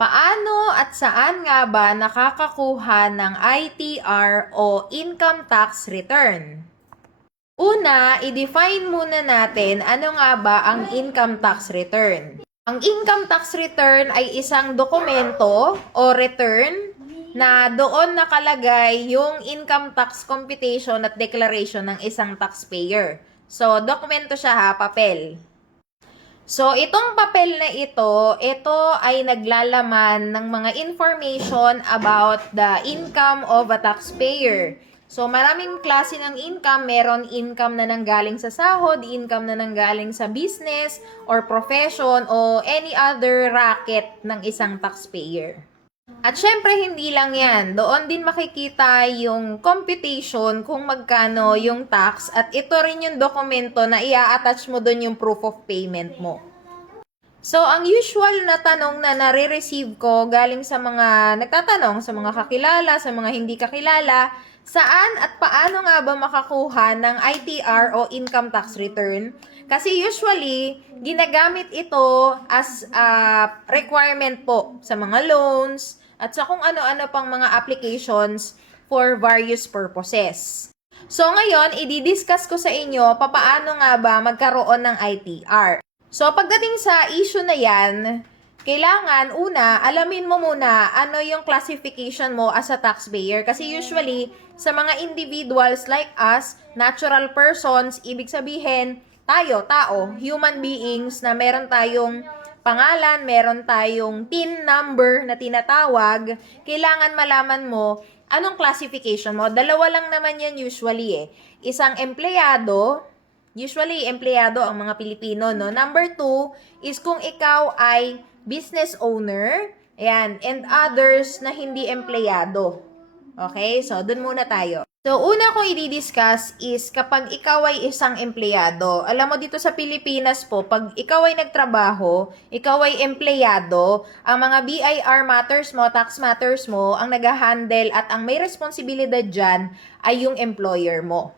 Paano at saan nga ba nakakakuha ng ITR o Income Tax Return? Una, i-define muna natin ano nga ba ang Income Tax Return. Ang Income Tax Return ay isang dokumento o return na doon nakalagay yung income tax computation at declaration ng isang taxpayer. So, dokumento siya ha, papel. So, itong papel na ito ay naglalaman ng mga information about the income of a taxpayer. So, maraming klase ng income. Meron income na nanggaling sa sahod, income na nanggaling sa business or profession o any other racket ng isang taxpayer. At syempre, hindi lang yan. Doon din makikita yung computation kung magkano yung tax at ito rin yung dokumento na i-attach mo doon yung proof of payment mo. So, ang usual na tanong na nare-receive ko galing sa mga nagtatanong, sa mga kakilala, sa mga hindi kakilala, saan at paano nga ba makakuha ng ITR o Income Tax Return? Kasi usually, ginagamit ito as a requirement po sa mga loans at sa kung ano-ano pang mga applications for various purposes. So ngayon, i-discuss ko sa inyo papaano nga ba magkaroon ng ITR. So pagdating sa issue na yan, kailangan una, alamin mo muna ano yung classification mo as a taxpayer. Kasi usually, sa mga individuals like us, natural persons, ibig sabihin, tayo, tao, human beings na meron tayong pangalan, meron tayong TIN number na tinatawag, kailangan malaman mo anong classification mo. Dalawa lang naman yan usually eh. Isang empleyado, usually empleyado ang mga Pilipino, no? Number 2 is kung ikaw ay business owner, ayan, and others na hindi empleyado. Okay? So, dun muna tayo. So, una kong i-discuss is kapag ikaw ay isang empleyado. Alam mo dito sa Pilipinas po, pag ikaw ay nagtrabaho, ikaw ay empleyado, ang mga BIR matters mo, tax matters mo, ang nag-handle at ang may responsibilidad dyan ay yung employer mo.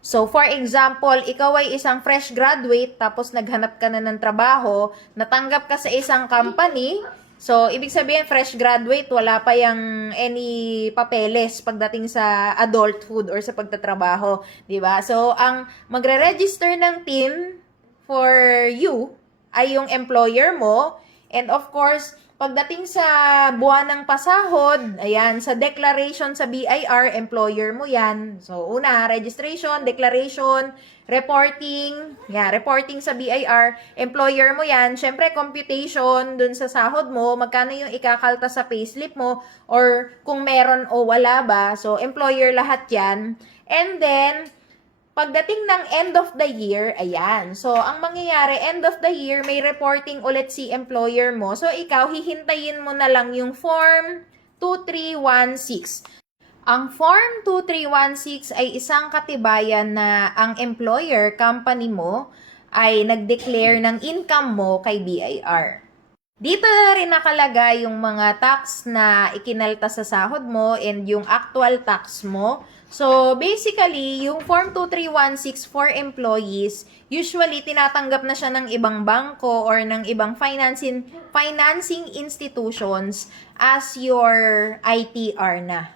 So, for example, ikaw ay isang fresh graduate, tapos naghanap ka na ng trabaho, natanggap ka sa isang company. So, ibig sabihin, fresh graduate, wala pa yung any papeles pagdating sa adulthood or sa pagtatrabaho, di ba? So, ang magre-register ng TIN for you ay yung employer mo. And of course, pagdating sa buwan ng pasahod, ayan, sa declaration sa BIR, employer mo yan. So, una, registration, declaration, reporting, reporting sa BIR, employer mo yan. Siyempre, computation dun sa sahod mo, magkano yung ikakalta sa payslip mo, or kung meron o wala ba. So, employer lahat yan. And then, pagdating ng end of the year, ayan. So, ang mangyayari, end of the year, may reporting ulit si employer mo. So, ikaw, hihintayin mo na lang yung Form 2316. Ang Form 2316 ay isang katibayan na ang employer, company mo, ay nag-declare ng income mo kay BIR. Dito na rin nakalagay yung mga tax na ikinalta sa sahod mo and yung actual tax mo. So, basically, yung Form 2316 for employees, usually tinatanggap na siya ng ibang bangko or ng ibang financing institutions as your ITR na.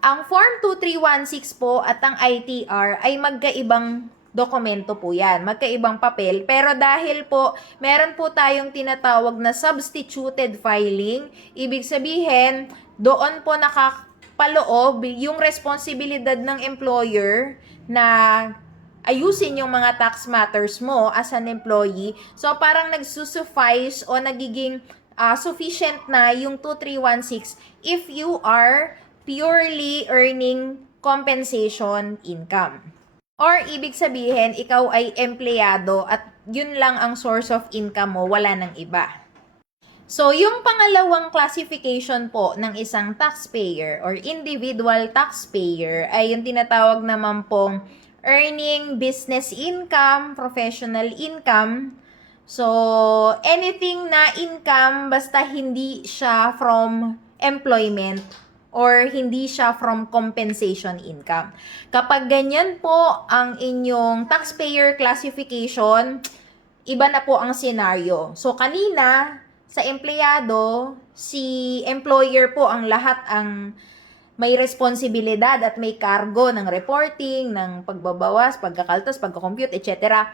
Ang Form 2316 po at ang ITR ay magkaibang dokumento po yan, magkaibang papel. Pero dahil po, meron po tayong tinatawag na substituted filing, ibig sabihin, doon po nakapaloob yung responsibilidad ng employer na ayusin yung mga tax matters mo as an employee. So, parang nagsusuffice o nagiging sufficient na yung 2316 if you are purely earning compensation income. Or ibig sabihin, ikaw ay empleyado at yun lang ang source of income mo, wala nang iba. So, yung pangalawang classification po ng isang taxpayer or individual taxpayer ay yung tinatawag naman pong earning business income, professional income. So, anything na income basta hindi siya from employment or hindi siya from compensation income. Kapag ganyan po ang inyong taxpayer classification, iba na po ang scenario. So, kanina, sa empleyado, si employer po ang lahat ang may responsibilidad at may kargo ng reporting, ng pagbabawas, pagkakaltas, pagkakompute, etc.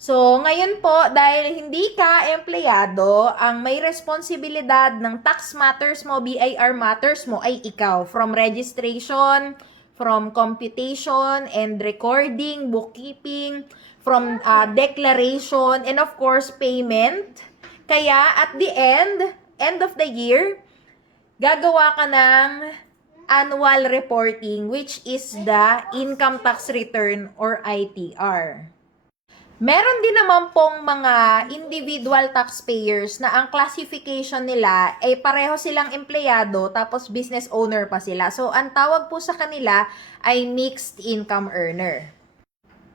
So, ngayon po, dahil hindi ka empleyado, ang may responsibilidad ng tax matters mo, BIR matters mo ay ikaw. From registration, from computation and recording, bookkeeping, from declaration, and of course, payment. Kaya, at the end of the year, gagawa ka ng annual reporting, which is the income tax return or ITR. Meron din naman pong mga individual taxpayers na ang classification nila ay pareho silang empleyado tapos business owner pa sila. So, ang tawag po sa kanila ay mixed income earner.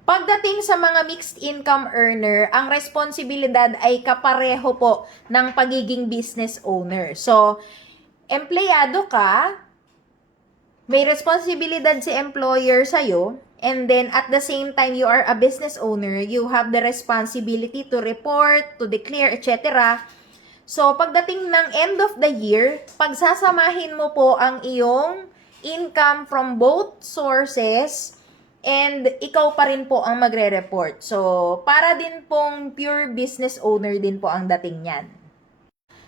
Pagdating sa mga mixed income earner, ang responsibilidad ay kapareho po ng pagiging business owner. So, empleyado ka, may responsibilidad si employer sa'yo, and then at the same time, you are a business owner, you have the responsibility to report, to declare, etc. So, pagdating ng end of the year, pagsasamahin mo po ang iyong income from both sources, and ikaw pa rin po ang magre-report. So, para din pong pure business owner din po ang dating niyan.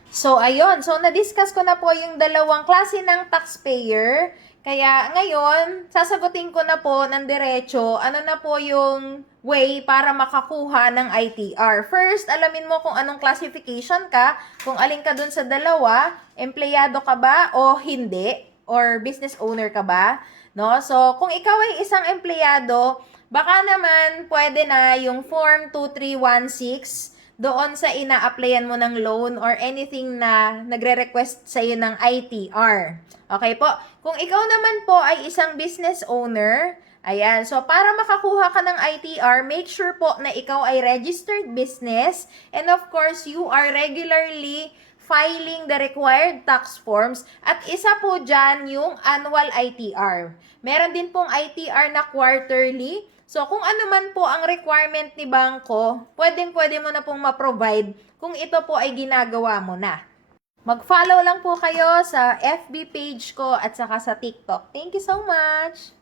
So, ayun. So, na-discuss ko na po yung dalawang klase ng taxpayer. Kaya, ngayon, sasagutin ko na po ng diretso, ano na po yung way para makakuha ng ITR. First, alamin mo kung anong classification ka, kung alin ka dun sa dalawa, empleyado ka ba o hindi, or business owner ka ba, no? So, kung ikaw ay isang empleyado, baka naman pwede na yung Form 2316 doon sa ina-applyan mo ng loan or anything na nagre-request sa iyo ng ITR. Okay po? Kung ikaw naman po ay isang business owner, ayan, so para makakuha ka ng ITR, make sure po na ikaw ay registered business and of course, you are regularly filing the required tax forms at isa po dyan yung annual ITR. Meron din pong ITR na quarterly. So, kung ano man po ang requirement ni bangko, pwede mo na pong ma-provide kung ito po ay ginagawa mo na. Mag-follow lang po kayo sa FB page ko at saka sa TikTok. Thank you so much!